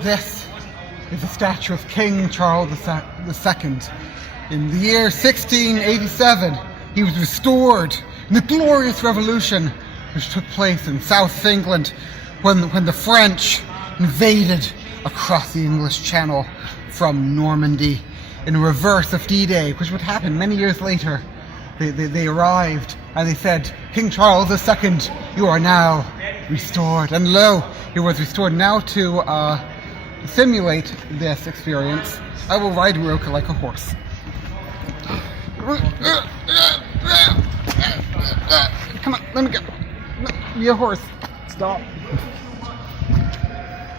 This is a statue of King Charles II. In the year 1687, he was restored in the glorious revolution which took place in South England when the French invaded across the English Channel from Normandy in a reverse of D-Day, which would happen many years later. They arrived and they said, King Charles II, you are now restored. And lo, he was restored. Now to simulate this experience, I will ride Roka like a horse. Come on, let me go. Be a horse. Stop.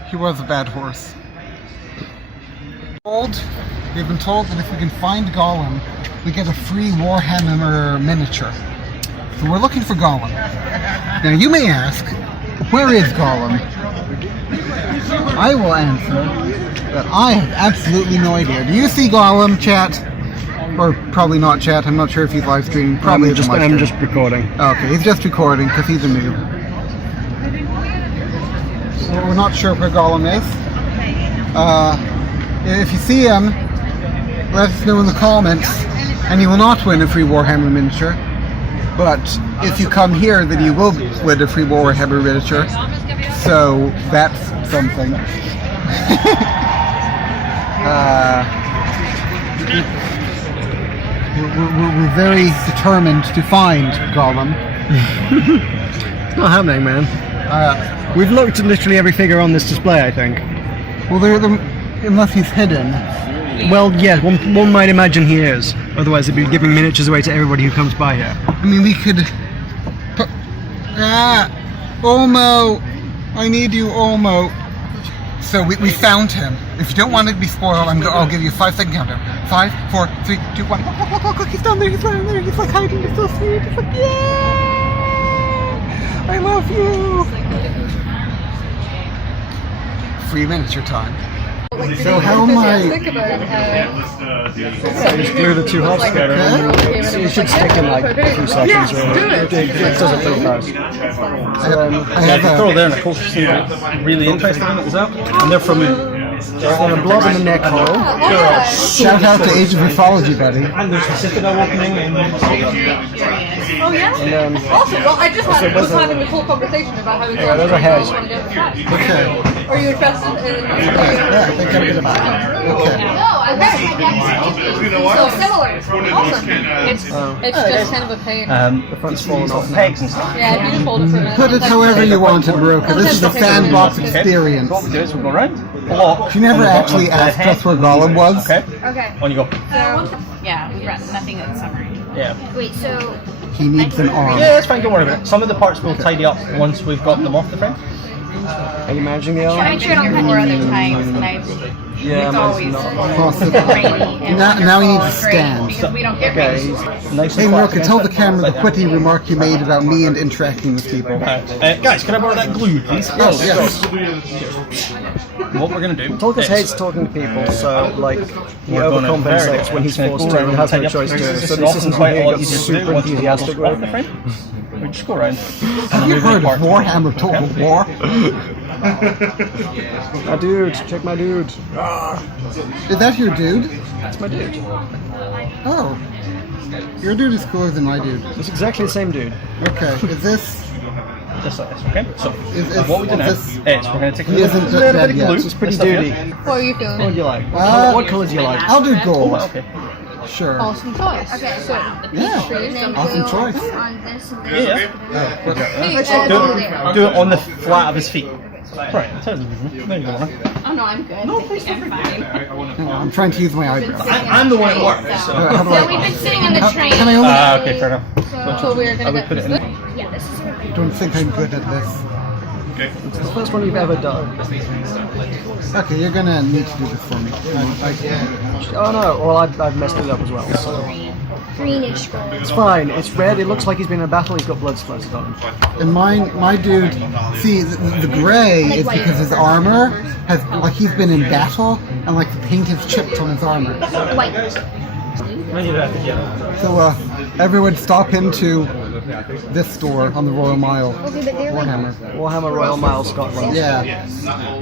He was a bad horse. We've been told that if we can find Gollum, we get a free Warhammer miniature. So we're looking for Gollum. Now you may ask, where is Gollum? I will answer that I have absolutely no idea. Do you see Gollum, chat? Or probably not, chat. I'm not sure if he's live streaming. Probably I'm just recording. Okay, he's just recording because he's a noob. So we're not sure where Gollum is. If you see him, let us know in the comments, and you will not win a free Warhammer miniature. But if you come here, then you will win a free Warhammer miniature. So that's something. We're very determined to find Gollum. It's not happening, man. We've looked at literally every figure on this display, I think. Well, unless he's hidden. Well, yeah, one might imagine he is. Otherwise, they'd be giving miniatures away to everybody who comes by here. I mean, we could... Olmo! I need you, Olmo. So we found him. If you don't want to be spoiled, I'll give you a 5-second countdown. 5, 4, 3, 2, 1. Look, he's down there, he's down there. He's like hiding, he's so sweet. He's like, yeah! I love you! Free miniature time. So how am I... Just glue the two halves together and it should stick in like a few seconds. It does it pretty fast. Throw there in the culture scene. Really interesting as well. And they're from a blob in the neck hole. Shout out to Age of Mythology, buddy. And there's a Citadel opening. Oh yeah? And, awesome. Well, I just was having a full conversation about how we those are hairs. Okay. Are you interested in... Yeah, I think I'm good about it. Okay. So similar. Awesome. It's just kind of a pain. The front's falling off. Pegs and stuff. Yeah, if you just hold it for a minute. Put it however you want it, Baroka. This is a sandbox experience. What we do is we'll go around, block. She never actually asked us where Gollum was. Okay. On you go. Yeah, we've got nothing that's summary. Yeah. Wait, so... He needs an arm. Yeah, that's fine, don't worry about it. Some of the parts we'll tidy up once we've got them off the frame. Are you managing the arm? I tried to before other times, and Yeah, it's always possible. rainy. And Now he needs to it's great stand. because we don't get Okay. rain. Nice Hey, and flat Baroka, tell the camera the witty remark you made about me and interacting with people. guys, can I borrow that glue, please? Oh, yes. What we're going to do Tulkas is... hates talking to people, so like he We're gonna overcompensates when he's forced to and has no choice to. So this isn't something he gets super enthusiastic with. We just go around. Have you heard of Warhammer Total War? My dude, check my dude. Is that your dude? That's my dude. Oh. Your dude is cooler than my dude. It's exactly the same dude. Okay, is this... Just like this, okay? So, Is what we do now this- is we're going to take a He isn't little dead bit of yet. glue. It's pretty this stuff here. duty. What are you feeling? What do you like? Uh, What colour do you like? I'll do gold. Oh, okay. Sure. Awesome choice. Okay, so... Yeah. Awesome choice. Yeah. Do it on the flat of his feet. Right, there you go. Oh no, I'm good. No, please don't forget. I'm trying to use my eyebrows. I'm the one that works. So. How do So we've been sitting on the train. Can I only... Okay, fair enough. So we're I gonna would get put it in. Yeah, this is I don't think I'm good at this. It's the first one you've ever done. Okay, you're gonna need to do this for me. Oh no, well I've messed it up as well, so... greenish gold. It's fine, it's red, it looks like he's been in a battle, he's got blood splattered on him. And my dude, see, the gray is because his armor has, like, he's been in battle, and like the paint is chipped on his armor. White. So everyone stop into this store on the Royal Mile. Okay, but they're like, Warhammer. Warhammer Royal Mile, Scotland. Yeah,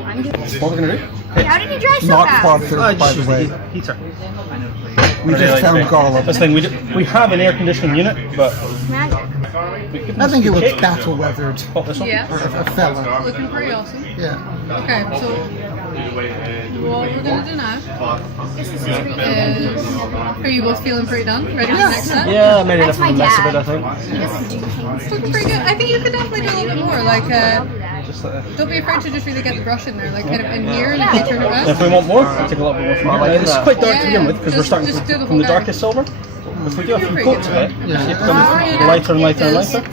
I'm doing. What we're gonna do? How did you drive so not fast? sponsored, by the way. Heater. We just found Gollum. That's the thing. We have an air conditioning unit, but Magic. we couldn't I think it looks take- battle weathered. Oh, this one? Yeah. A fella. Looking pretty awesome. Yeah. Okay, so what we're gonna do now is, are you both feeling pretty done? Ready for the next set? Yeah, I made enough That's of my a mess of it, dad. I think. He doesn't do things. Looking pretty good. I think you could definitely do a little bit more. Like, Just like that. don't be afraid to just really get the brush in there, like kind of in here and Yeah. turn it And if around. we want more, we'll take a little bit more from I like here. It's that. quite dark to Yeah, begin with because we're just- starting just do the from whole the guy. darkest silver. If we do a few Pretty coats good. of it, Yeah. it becomes lighter and lighter and lighter.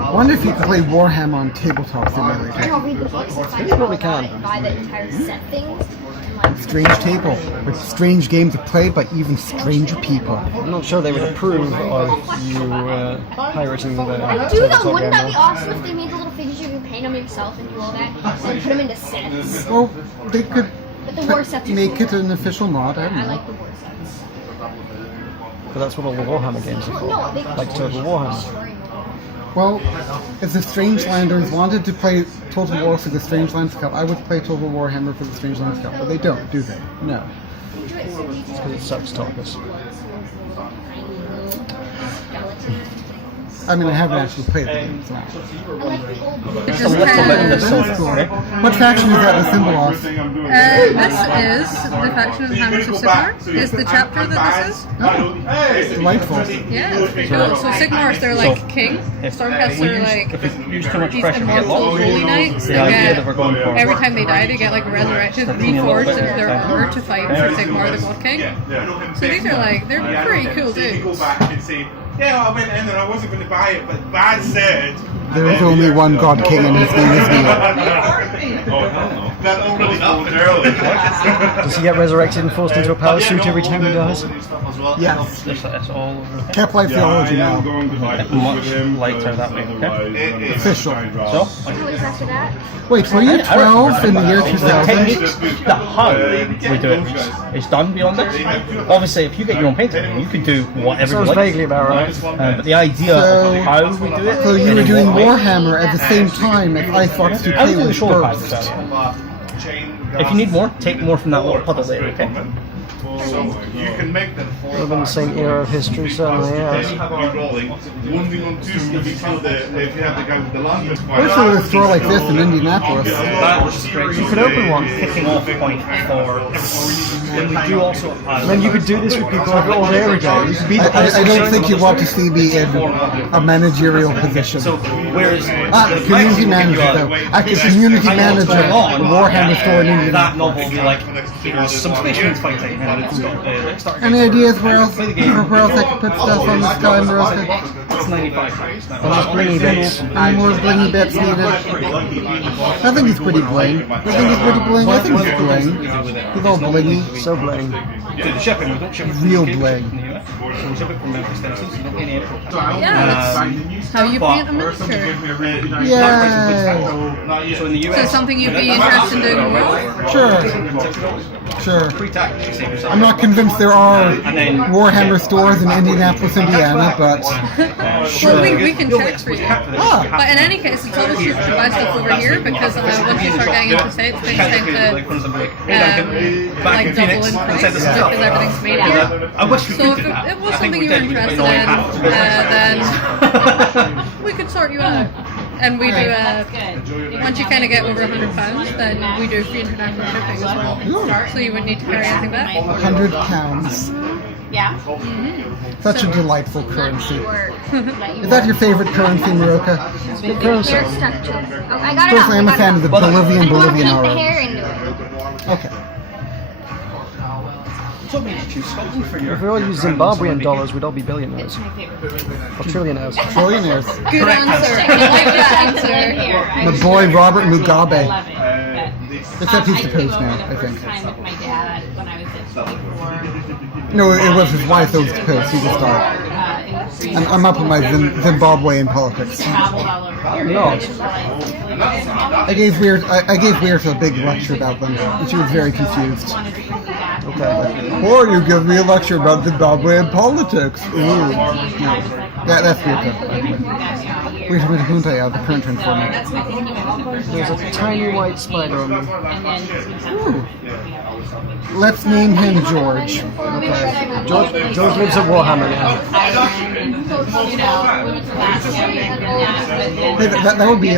I wonder if you could play Warhammer on Tabletop Simulator. I'll read the books and find You probably out can. like, buy the entire set things. And like, Strange table with strange games to play by even stranger people. I'm not sure they would approve of you pirating the. I do though. Wouldn't that be awesome if they made the little figures you can paint them yourself and do all that, and put them into sets? Well, they could But the war sets are make cool. it an official mod. I don't I know. like the war sets. But that's what all the Warhammer games are No, called. they Like Total Warhammer. Well, if the Strangelanders wanted to play Total War for the Strangelands Cup, I would play Total Warhammer for the Strangelands Cup, but they don't, do they? No. Because it sucks, Tulkas. I mean, I haven't actually played the games now. It's A just little bit in kind the of, silver. Cool. Okay? What faction is that the symbol of? this is the faction of the Hammers of Sigmar. Is the chapter that this is? Oh, delightful. Yeah, it's pretty cool. So Sigmars, they're like king. Stormcasts are like If we use too much these pressure, we get immortal lost. holy knights. They The idea that get, we're going for. every time they die, they get like resurrected, reforged into their armor to fight for Sigmar, the God King. So these are like, they're pretty cool dudes. Yeah, I went in and I wasn't going to buy it, but Dad said. There is only one God King and his name is Neil. Oh, hell no. That don't really go early. Does he get resurrected and forced into a power suit every time he dies? Yes. It's all over. Kept Life Theology now. Much lighter that way, okay? Official. So, What is after that? Wait, were you 12 in the year the 2000? techniques, the how we do it is done beyond this. Obviously, if you get your own painting, you can do whatever you Sounds like. vaguely about right. But the idea of how we do it. So you were in doing one way- Warhammer at the same time as Icebox I was 2K doing the was shoulder pads. burst. so. If you need more, take more from that little puddle later, okay? So you can make them We're in the same era of history, certainly, yes. rolling. One thing on two, if you have the guy with the longest I wish there was a store like this in Indianapolis. You could open one kicking off point for. And we do also. And then you could do this with people like all day every day. You could be the I don't think you want to see me in a managerial position. Whereas Community manager though. Actually, community manager at a Warhammer store in that Indianapolis. novel will be like here's some space marines fighting and it's got start Any ideas where else I could put stuff on the sky and roast it? it's 95 pounds. Those blingy bits. Any more blingy bits needed? I think he's pretty bling. I think he's pretty bling. I think he's bling. He's all blingy. So bling. To the shipping, we don't ship it from Real the UK, bling. from the US. So we ship it from Memphis, Tennessee, so you don't pay any import. Yeah, that's how you paint a miniature. Yay! So in the US, So something you'd be interested in doing more? Sure. pre-tax, you save yourself. I'm not convinced there are And then Warhammer stores in Indianapolis, Indiana, but Well, we can check for you. ah, But in any case, it's always cheaper to buy stuff over here because once you start getting into states, things tend to like double in price because everything's made here. I wish we So could if do that. it was I think something we you were did, but interested no, we in, have to. then we could sort you out. And we do, once you kind of get over £100, then we do free international shipping as well. So you wouldn't need to carry anything back. 100 pounds. Yeah. Such a delightful currency. Is Is that your favorite currency, Maroka? Hair stuck to it. Oh, I got it Personally, off. I'm a I got fan it of the off. Bolivian I want to Bolivian paint the art. hair into it. Okay. If we all use Zimbabwean dollars, we'd all be billionaires. Or trillionaires. Trillionaires. Good answer. I like that answer. The boy Robert Mugabe. Except Except he's deposed now, I think. Time with my dad when I was at 24. No, it was his wife that was deposed. He just died. I'm up on my Zimbabwean politics. Traveled all over No. I gave Weird a big lecture about them, and she was very confused. Okay. Or you give me a lecture about Zimbabwean politics. Ooh. No. Yeah, that's weird. Wait, Junta, yeah, the current transformer. There's a tiny white spider on me. Ooh. Let's name him George. Okay. George lives at Warhammer now. Hey, that would be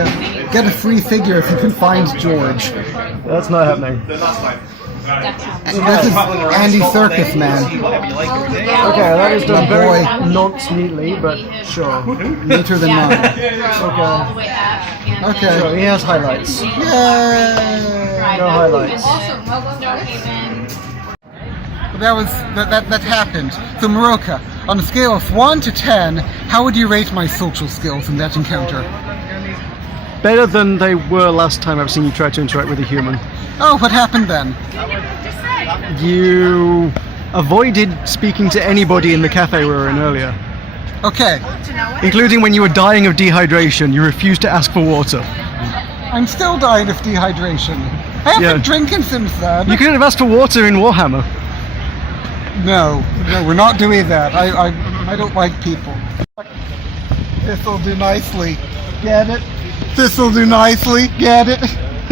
get a free figure if you can find George. That's not happening. This is Andy Serkis, man. Okay, that is done very not neatly, but sure. Neater than mine. Okay. So he has highlights. Yay! No highlights. That happened. So Maroka, on a scale of 1 to 10, how would you rate my social skills in that encounter? Better than they were last time I've seen you try to interact with a human. Oh, what happened then? You avoided speaking to anybody in the cafe we were in earlier. Okay. Including when you were dying of dehydration, you refused to ask for water. I'm still dying of dehydration. I haven't been drinking since then. You could have asked for water in Warhammer. No, we're not doing that. I don't like people. This'll do nicely. Get it? This'll do nicely. Get it?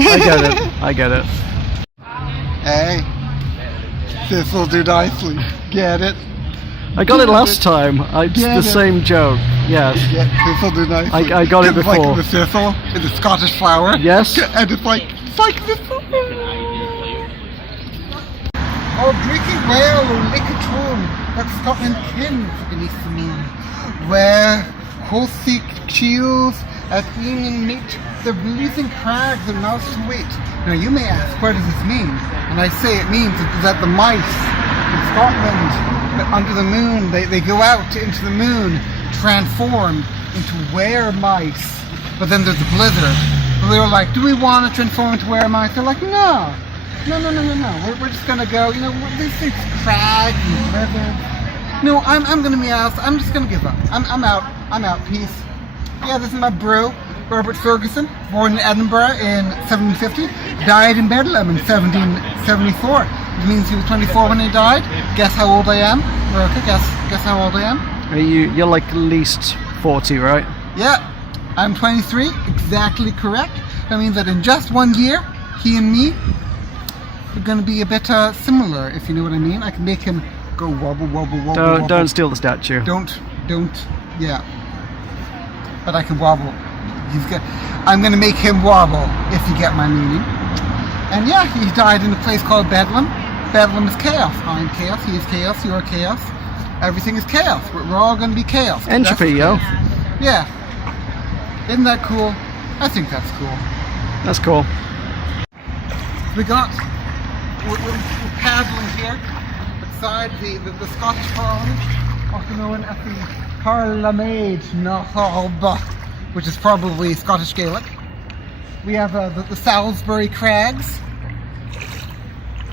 I get it. Hey. This'll do nicely. Get it? I got it last time. It's the same joke. Yes. Yeah, this'll do nicely. I got it before. Like the thistle, it's a Scottish flower. Yes. And it's like thistle. Oh, drinking well, lickatron, that Scotland kins beneath the moon, where Hulseek chills at evening meet the blazing crags and mouse to wait. Now you may ask, what does this mean? And I say it means that the mice in Scotland, under the moon, they go out into the moon, transformed into were-mice. But then there's a blizzard. But they were like, do we want to transform into were-mice? They're like, no. We're just gonna go, these things crag and leather. No, I'm gonna meow. I'm just gonna give up. I'm out. Peace. Yeah, this is my bro, Robert Ferguson, born in Edinburgh in 1750, died in Bedlam in 1774. It means he was 24 when he died. Guess how old I am? Roka, guess how old I am? You're like at least 40, right? Yeah, I'm 23, exactly correct. That means that in just 1 year, he and me are going to be a bit similar, if you know what I mean. I can make him go wobble. Don't steal the statue. Don't, yeah. But I can wobble. I'm going to make him wobble, if you get my meaning. And yeah, he died in a place called Bedlam. Bedlam is chaos. I'm chaos, he is chaos, you are chaos. Everything is chaos. We're all going to be chaos. Entropy, yo. Yeah. Isn't that cool? I think that's cool. That's cool. We're paddling here beside the Scottish Parliament, also known as the Parliament Nahab, which is probably Scottish Gaelic. We have the Salisbury Crags,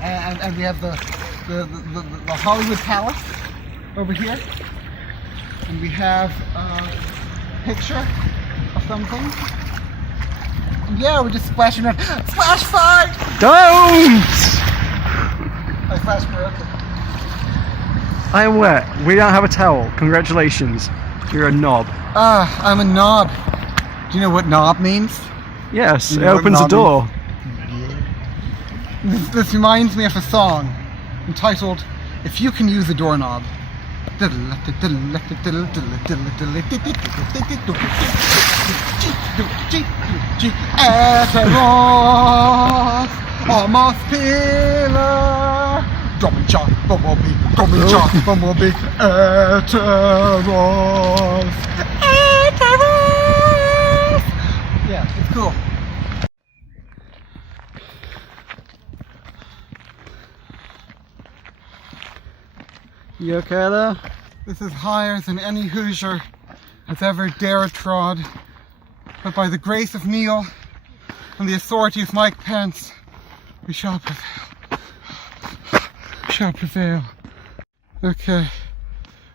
and we have the Hollywood Palace over here, and we have a picture of something. And yeah, we're just splashing around. Splash fight! Don't! I flashed Maroka. I am wet. We don't have a towel. Congratulations. You're a knob. I'm a knob. Do you know what knob means? Yes, You it know what opens a knob door. This reminds me of a song entitled "If You Can Use a Doorknob." Azeroth, almost pillar. Drumming shot, bumblebee, drumming shot, bumblebee. Azeroth, Azeroth. Yeah, it's cool. You okay there? This is higher than any Hoosier has ever dared trod. But by the grace of Neil and the authority of Mike Pence, we shall prevail. We shall prevail. Okay.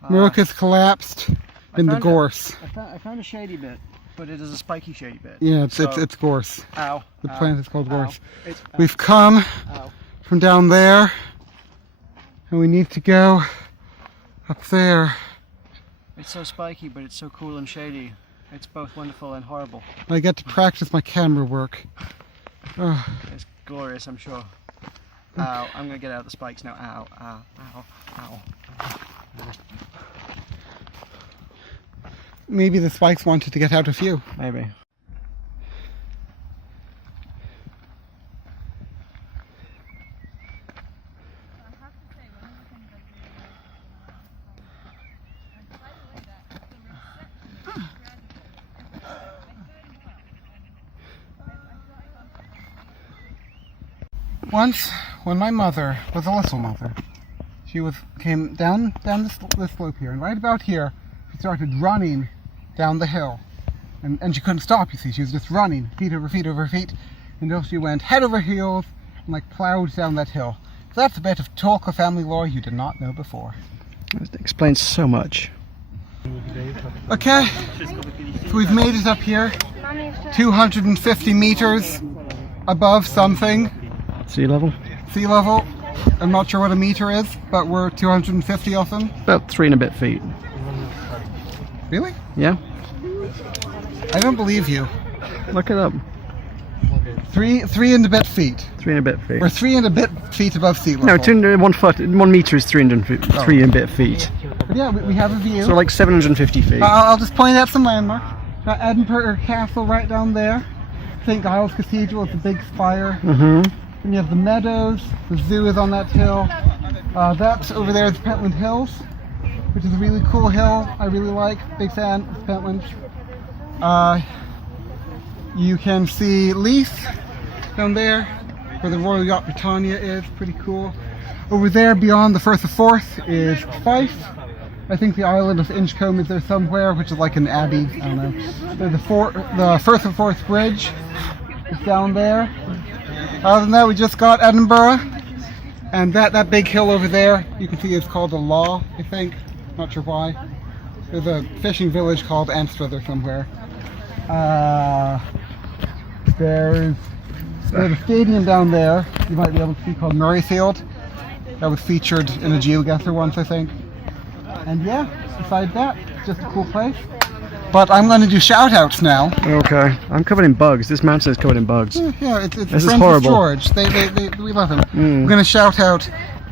Maroka's collapsed in the gorse. I found a shady bit, but it is a spiky shady bit. Yeah, it's gorse. Ow. The plant is called gorse. It's, We've come from down there, and we need to go up there. It's so spiky, but it's so cool and shady. It's both wonderful and horrible. I get to practice my camera work. Oh. It's glorious, I'm sure. Ow, I'm gonna get out of the spikes now. Ow, ow, ow, ow. Maybe the spikes wanted to get out of you. Maybe. Once, when my mother was a little mother, she came down this slope here, and right about here, she started running down the hill. And she couldn't stop, you see. She was just running, feet over feet over feet, until she went head over heels and like plowed down that hill. So that's a bit of Tulkas family lore you did not know before. It explains so much. Okay, so we've made it up here, 250 meters above something. Sea level? Sea level. I'm not sure what a meter is, but we're 250 of them. About 3 and a bit feet. Really? Yeah? I don't believe you. Look it up. Three and a bit feet. 3 and a bit feet. We're 3 and a bit feet above sea level. No, 1 foot. 1 meter is 300 feet, 3 and a bit feet. But yeah, we have a view. So like 750 feet. I'll just point out some landmarks. Got Edinburgh Castle right down there. St. Giles Cathedral is a big spire. Mm-hmm. Then you have the meadows. The zoo is on that hill. That over there is Pentland Hills, which is a really cool hill. I really like. Big fan of Pentland. You can see Leith down there, where the Royal Yacht Britannia is. Pretty cool. Over there, beyond the Firth of Forth, is Fife. I think the island of Inchcombe is there somewhere, which is like an abbey. I don't know. The Firth of Forth Bridge is down there. Other than that, we just got Edinburgh, and that big hill over there, you can see it's called a Law, I think. Not sure why. There's a fishing village called Anstruther somewhere. There's a stadium down there, you might be able to see, called Murrayfield. That was featured in a GeoGuessr once, I think. And yeah, besides that, it's just a cool place. But I'm going to do shout-outs now. Okay. I'm covered in bugs. This mountain is covered in bugs. Yeah, it's this is friends horrible. with George. We love him. I'm going to shout out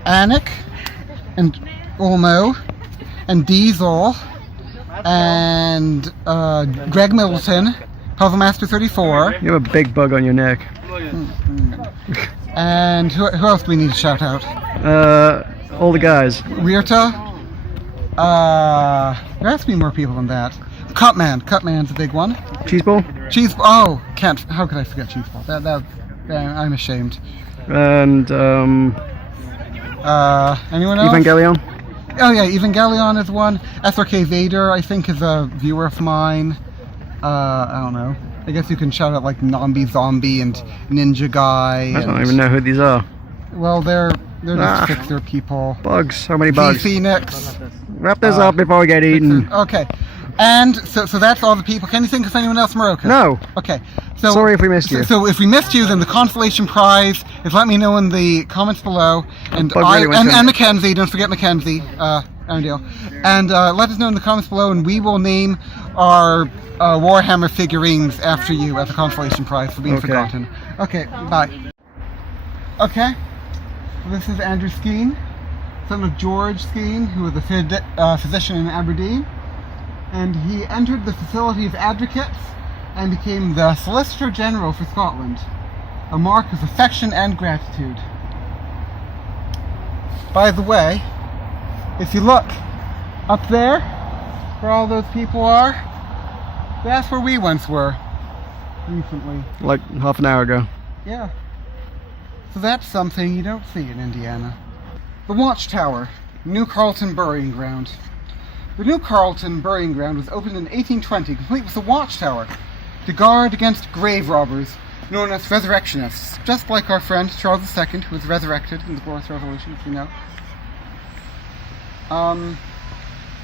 Anik and Olmo and Diesel and Greg Middleton, Puzzlemaster 34. You have a big bug on your neck. And who else do we need to shout out? All the guys. Weirta. There has to be more people than that. Cutman's a big one. Cheeseball? Oh, how could I forget Cheeseball? I'm ashamed. And anyone else? Evangelion? Oh yeah, Evangelion is one. SRK Vader, I think, is a viewer of mine. I don't know. I guess you can shout out like Nambi Zombie and Ninja Guy. I don't even know who these are. Well, they're just fixer people. Bugs. How many bugs? Phoenix. Wrap this up before we get eaten. Okay. And so that's all the people. Can you think of anyone else, Morocco? No. Okay. So sorry if we missed you. So if we missed you, then the consolation prize is let me know in the comments below. And and Mackenzie, don't forget Mackenzie. Deal. And let us know in the comments below, and we will name our Warhammer figurines after you as a consolation prize for being forgotten. Okay. Bye. Okay. This is Andrew Skeen, son of George Skeen, who was a physician in Aberdeen. And he entered the facility of advocates and became the Solicitor General for Scotland, a mark of affection and gratitude. By the way, if you look up there, where all those people are, that's where we once were, recently. Like half an hour ago. Yeah. So that's something you don't see in Indiana. The Watchtower, New Carlton Burying Ground. The New Carlton Burying Ground was opened in 1820, complete with a watchtower, to guard against grave robbers, known as resurrectionists, just like our friend Charles II, who was resurrected in the Glorious Revolution, if you know.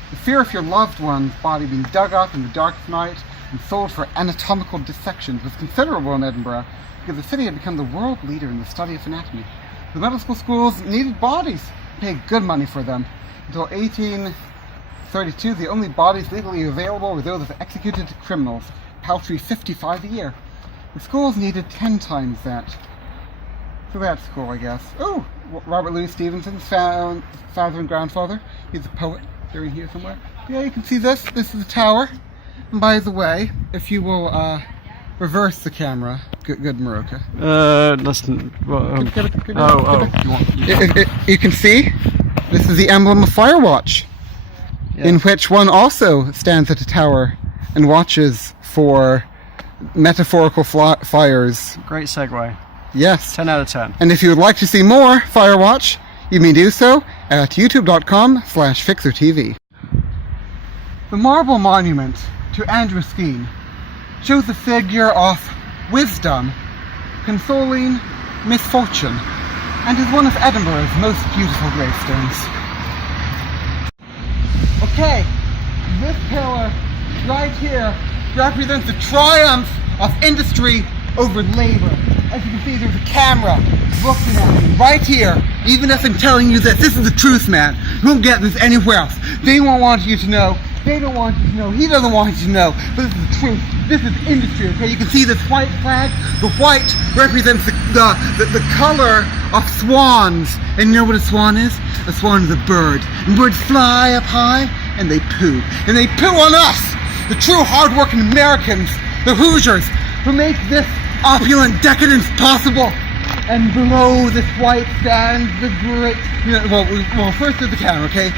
The fear of your loved one's body being dug up in the dark of night and sold for anatomical dissections was considerable in Edinburgh, because the city had become the world leader in the study of anatomy. The medical schools needed bodies, paid good money for them, until 1835 1932, the only bodies legally available were those of executed criminals, paltry 55 a year. The schools needed 10 times that. So that's cool, I guess. Oh, Robert Louis Stevenson's father and grandfather. He's a poet. They're in here somewhere. Yeah, you can see this. This is the tower. And by the way, if you will reverse the camera, good Maroka. Listen. You can see, this is the emblem of Firewatch, in which one also stands at a tower and watches for metaphorical fires. Great segue. Yes. 10 out of 10. And if you would like to see more Firewatch, you may do so at youtube.com/FixerTV. The marble monument to Andrew Skene shows a figure of wisdom consoling misfortune and is one of Edinburgh's most beautiful gravestones. Okay, this pillar right here represents the triumph of industry over labor. As you can see, there's a camera looking at me right here. Even if I'm telling you this, this is the truth, man. You won't get this anywhere else. They won't want you to know. They don't want you to know. He doesn't want you to know. But this is the truth. This is industry, okay? You can see this white flag. The white represents the color of swans. And you know what a swan is? A swan is a bird. And birds fly up high and they poo. And they poo on us, the true hard-working Americans, the Hoosiers, who make this opulent decadence possible. And below this white stands the great, well, first there's the camera, okay?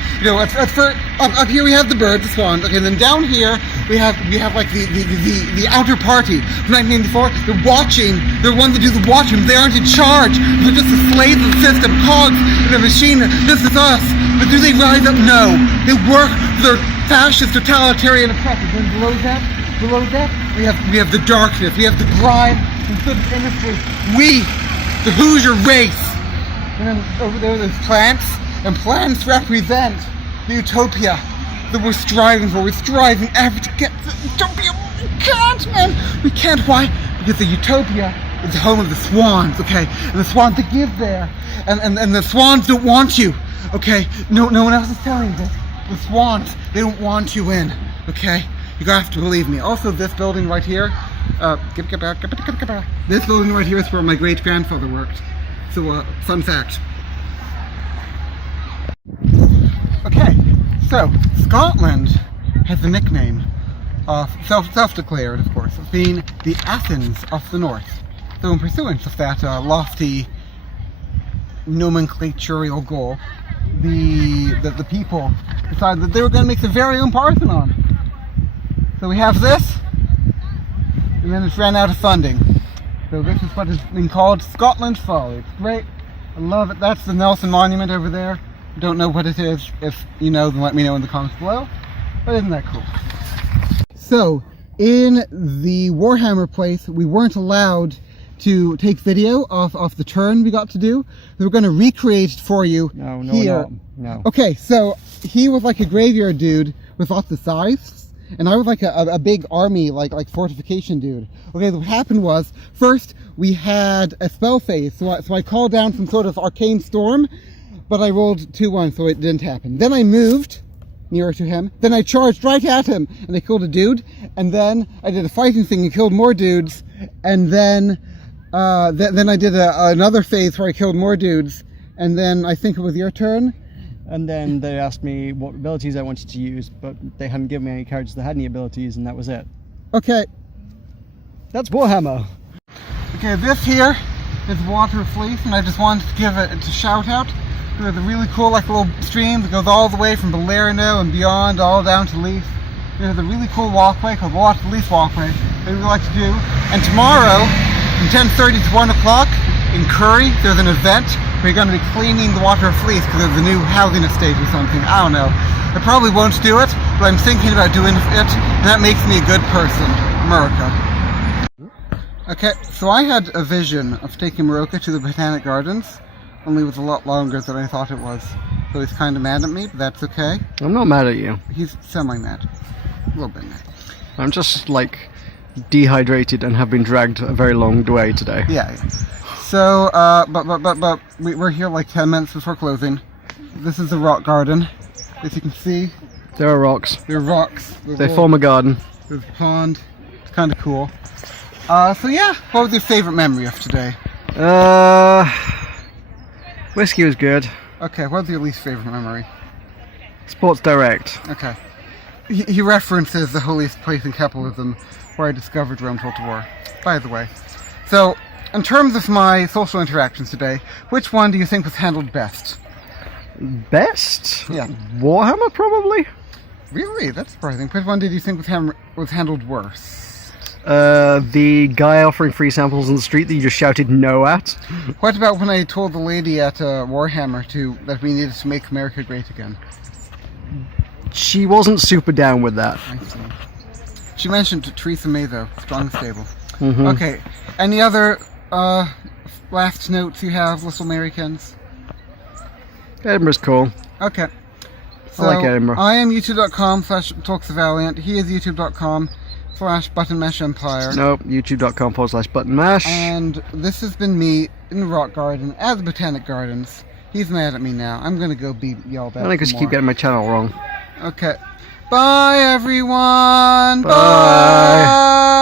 Up here we have the birds, the swans, okay, and then down here we have like the outer party from 1984. They're watching, they're the ones that do the watching. They aren't in charge. They're just the slaves of the system, cogs in the machine. This is us. But do they rise up? No. They work for their fascist, totalitarian oppressors. And below that, we have the darkness, we have the grime, and so this industry, we, the Hoosier race. And then over there's plants, and plants represent the utopia that we're striving for. We're striving ever to get the utopia. We can't, man. We can't. Why? Because the utopia is the home of the swans, okay? And the swans that give there. And the swans don't want you, okay? No one else is telling you this. The swans, they don't want you in, okay? You have to believe me. Also, this building right here, this building right here is where my great-grandfather worked. So, fun fact. Okay, so Scotland has the nickname of self-declared, of course, of being the Athens of the North. So, in pursuance of that lofty nomenclatorial goal, the people decided that they were going to make their very own Parthenon. So we have this, and then it's ran out of funding. So this is what has been called Scotland Folly. It's great. I love it. That's the Nelson Monument over there. I don't know what it is. If you know, then let me know in the comments below. But isn't that cool? So, in the Warhammer place, we weren't allowed to take video of the turn we got to do. We were going to recreate it for you here. No. Okay, so he was like a graveyard dude with lots of scythes. And I was like a big army, like fortification dude. Okay, what happened was, first we had a spell phase, so I called down some sort of arcane storm, but I rolled 2-1, so it didn't happen. Then I moved nearer to him, then I charged right at him, and I killed a dude, and then I did a fighting thing and killed more dudes, and then I did another phase where I killed more dudes, and then I think it was your turn. And then they asked me what abilities I wanted to use, but they hadn't given me any characters that had any abilities, and that was it. Okay. That's Warhammer. Okay, this here is Water Fleece, and I just wanted to give it a shout out. There's a really cool little stream that goes all the way from Balerno and beyond, all down to Leith. There's a really cool walkway called the Water Fleece Walkway that we like to do. And tomorrow, from 10:30 to 1 o'clock, in Curry, there's an event where you're going to be cleaning the Water Fleece because there's a new housing estate or something. I don't know. I probably won't do it, but I'm thinking about doing it, and that makes me a good person. America. Okay, so I had a vision of taking Maroka to the Botanic Gardens, only it was a lot longer than I thought it was. So he's kind of mad at me, but that's okay. I'm not mad at you. He's semi-mad. A little bit mad. I'm just, dehydrated and have been dragged a very long way today. Yeah. So, but we're here 10 minutes before closing. This is the rock garden, as you can see. There are rocks. They form a garden. There's a pond. It's kind of cool. So yeah, what was your favourite memory of today? Whiskey was good. Okay, what's your least favourite memory? Sports Direct. Okay. He references the holiest place in capitalism where I discovered Rome Total War, by the way. So, in terms of my social interactions today, which one do you think was handled best? Best? Yeah. Warhammer, probably? Really? That's surprising. Which one did you think was handled worse? The guy offering free samples on the street that you just shouted no at. What about when I told the lady at Warhammer that we needed to make America great again? She wasn't super down with that. I see. She mentioned Theresa May, though. Strong and stable. Mm-hmm. Okay. Any other last notes you have, little Americans? Edinburgh's cool. Okay. So, I like Edinburgh. I am youtube.com/talksvaliant. He is youtube.com/buttonmeshempire. Nope, youtube.com/buttonmash. And this has been me in the Rock Garden at the Botanic Gardens. He's mad at me now. I'm gonna go beat y'all back. I think I just keep getting my channel wrong. Okay. Bye, everyone. Bye.